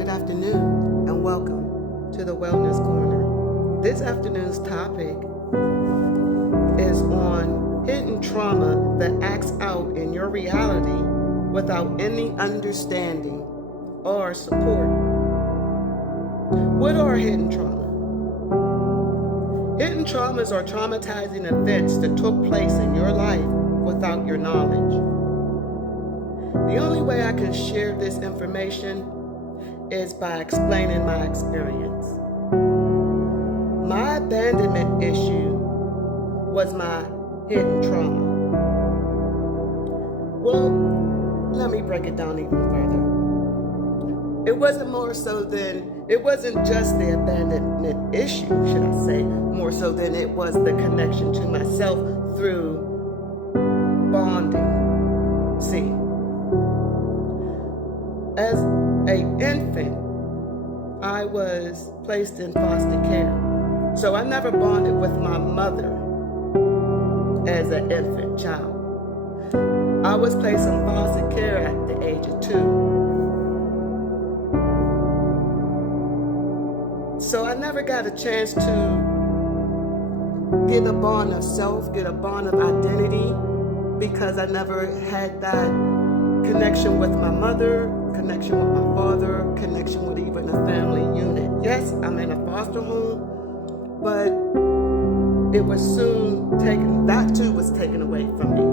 Good afternoon and welcome to the Wellness Corner. This afternoon's topic is on hidden trauma that acts out in your reality without any understanding or support. What are hidden trauma? Hidden traumas are traumatizing events that took place in your life without your knowledge. The only way I can share this information is by explaining my experience. My abandonment issue was my hidden trauma. Well, let me break it down even further. It wasn't just the abandonment issue, should I say, more so than it was the connection to myself through bonding. See, as an infant, I was placed in foster care. So I never bonded with my mother as an infant child. I was placed in foster care at the age of 2. So I never got a chance to get a bond of self, get a bond of identity, because I never had that connection with my mother, connection with my father, connection with even a family unit. Yes, I'm in a foster home, but it was soon taken, that too was taken away from me.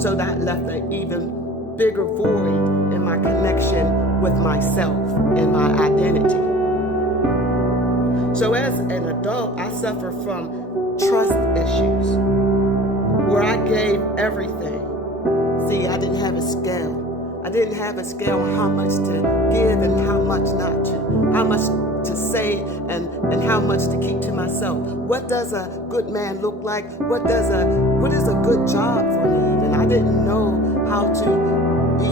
So that left an even bigger void in my connection with myself and my identity. So as an adult, I suffer from trust issues where I gave everything. See, I didn't have a scale. I didn't have a scale on how much to give and how much not to, how much to say and how much to keep to myself. What does a good man look like? What is a good job for me? Even I didn't know how to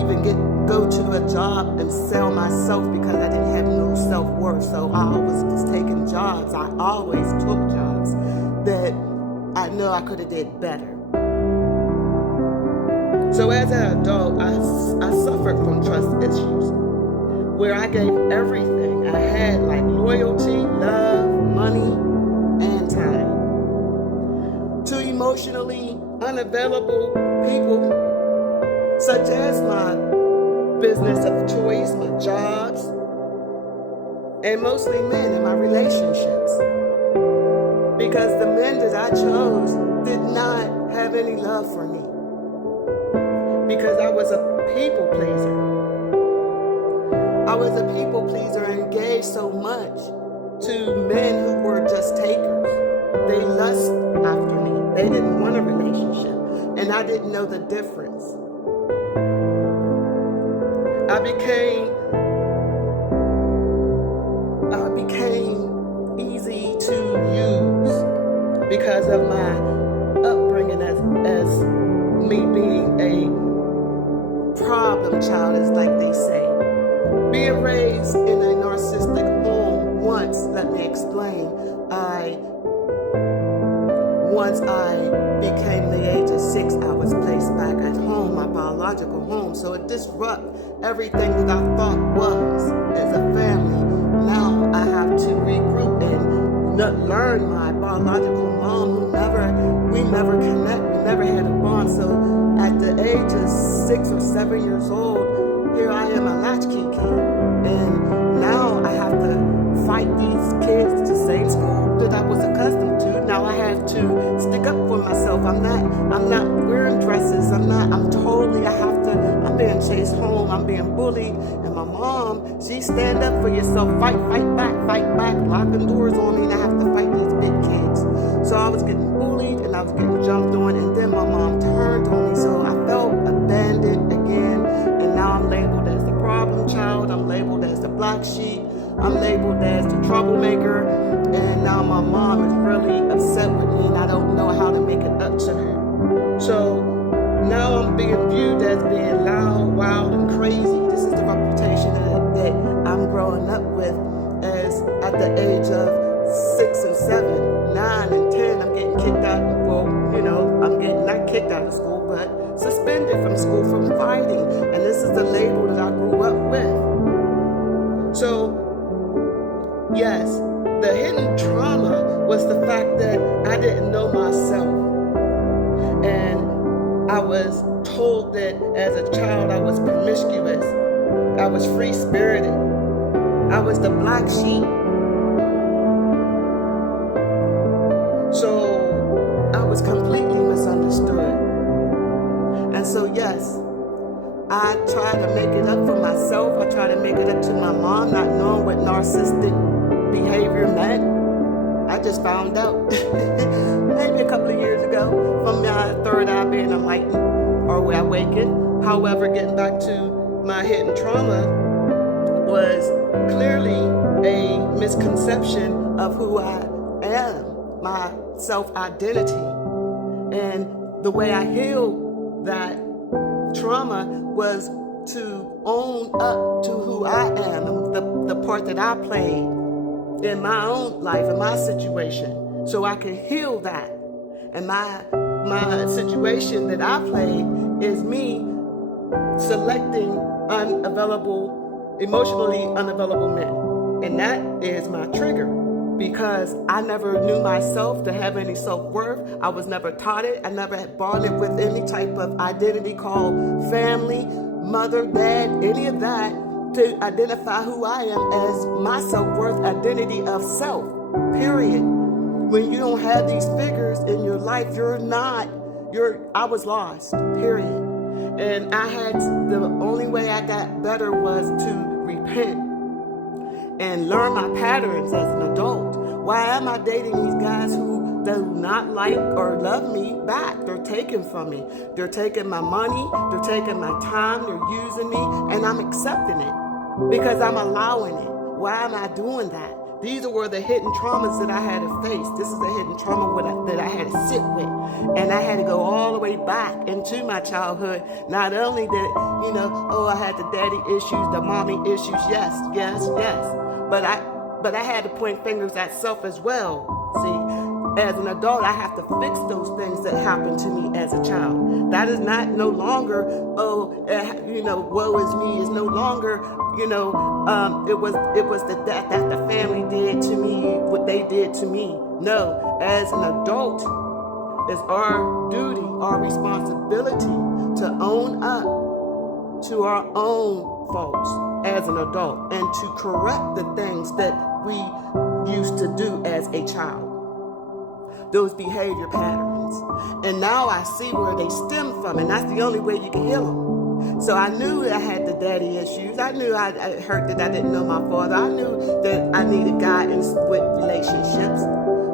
even go to a job and sell myself because I didn't have no self-worth. So I always was taking jobs. I always took jobs that I know I could have did better. So as an adult, I suffered from trust issues where I gave everything I had, like loyalty, love, money, and time, to emotionally unavailable people, such as my business of choice, my jobs, and mostly men in my relationships. Because the men that I chose did not have any love for me. Because I was a people pleaser. I was a people pleaser and gave so much to men who were just takers. They lust after me. They didn't want a relationship. And I didn't know the difference. I became easy to use because of my upbringing as me being a problem child, is like they say. Being raised in a narcissistic home once, let me explain, once I became the age of 6, I was placed back at home, my biological home. So it disrupted everything that I thought was as a family. Now I have to regroup and learn my biological mom we never connect, we never had a bond. So at the age of 6 or 7 years old, here I am, a latchkey kid. And now I have to fight these kids, the same school that I was accustomed to. Now I have to stick up for myself. I'm not wearing dresses. I'm being chased home. I'm being bullied. And my mom, she stand up for yourself. Fight back, locking doors on me, and I have to fight these big kids. So I was getting bullied and I was getting jumped on, and then my mom turned on me. So I felt abandoned again, and now I'm labeled as the problem child. I'm labeled as the black sheep. I'm labeled as the troublemaker, and now my mom is really upset with me, and I don't know how to make it up to her. So now I'm being viewed as being loud, wild, and crazy. This is the reputation that I'm growing up with, as at the age of 6 and 7, 9 and 10, I'm getting kicked out. Well, I'm getting not kicked out of school, but suspended from school from fighting. And this is the label that I grew up with. So yes, the hidden trauma was the fact that I didn't know myself. And I was told that as a child I was promiscuous. I was free-spirited. I was the black sheep. So I was completely misunderstood. And so yes, I tried to make it up for myself. I tried to make it up to my mom, not knowing what narcissistic behavior meant. I just found out maybe a couple of years ago from my third eye being enlightened or awakened. However, getting back to my hidden trauma was clearly a misconception of who I am, my self-identity. And the way I healed that trauma was to own up to who I am, the part that I played in my own life, in my situation, so I could heal that. And my situation that I played is me selecting emotionally unavailable men. And that is my trigger, because I never knew myself to have any self-worth. I was never taught it. I never had bonded with any type of identity called family, mother, dad, any of that, to identify who I am as my self-worth, identity of self, period. When you don't have these figures in your life, I was lost, period. And the only way I got better was to repent and learn my patterns as an adult. Why am I dating these guys who do not like or love me back? They're taking from me. They're taking my money. They're taking my time. They're using me, and I'm accepting it because I'm allowing it. Why am I doing that? These were the hidden traumas that I had to face. This is the hidden trauma that I had to sit with. And I had to go all the way back into my childhood. Not only that, I had the daddy issues, the mommy issues, yes. But I had to point fingers at self as well. See, as an adult, I have to fix those things that happened to me as a child. That is not no longer, woe is me. It's no longer, it was the death that the family did to me, what they did to me. No, as an adult, it's our duty, our responsibility to own up to our own faults as an adult and to correct the things that we used to do as a child. Those behavior patterns. And now I see where they stem from, and that's the only way you can heal them. So I knew I had the daddy issues. I knew I hurt that I didn't know my father. I knew that I needed guidance with relationships.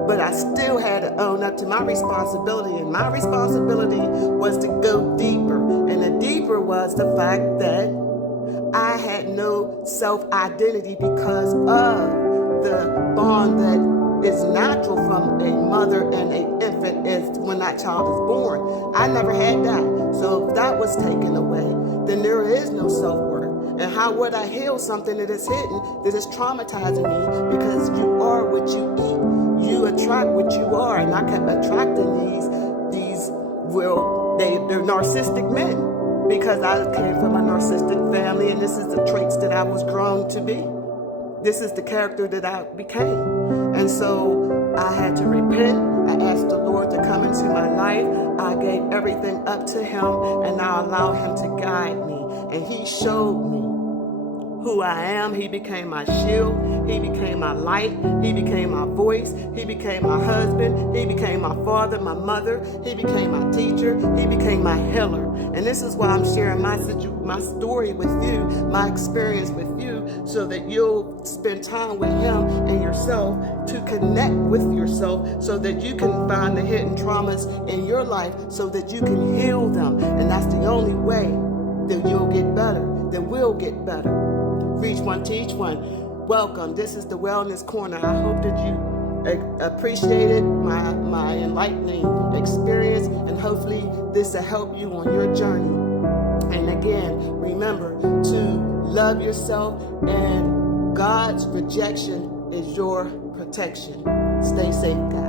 But I still had to own up to my responsibility, and my responsibility was to go deeper. And the deeper was the fact that I had no self-identity because of the bond that is natural from a mother and an infant is when that child is born. I never had that. So if that was taken away, then there is no self-worth. And how would I heal something that is hidden, that is traumatizing me? Because you are what you eat. You attract what you are. And I kept attracting they're narcissistic men, because I came from a narcissistic family, and this is the traits that I was grown to be. This is the character that I became. And so I had to repent. I asked the Lord to come into my life. I gave everything up to him, and I allowed him to guide me. And he showed me who I am. He became my shield. He became my light. He became my voice. He became my husband. He became my father, my mother. He became my teacher. He became my healer. And this is why I'm sharing my story with you, my experience with you, so that you'll spend time with him and yourself to connect with yourself, so that you can find the hidden traumas in your life, so that you can heal them. And that's the only way that you'll get better, that we'll get better. Reach one, teach one. Welcome. This is the Wellness Corner. I hope that you appreciated my enlightening experience, and hopefully this will help you on your journey. And again, remember to love yourself, and God's rejection is your protection. Stay safe, guys.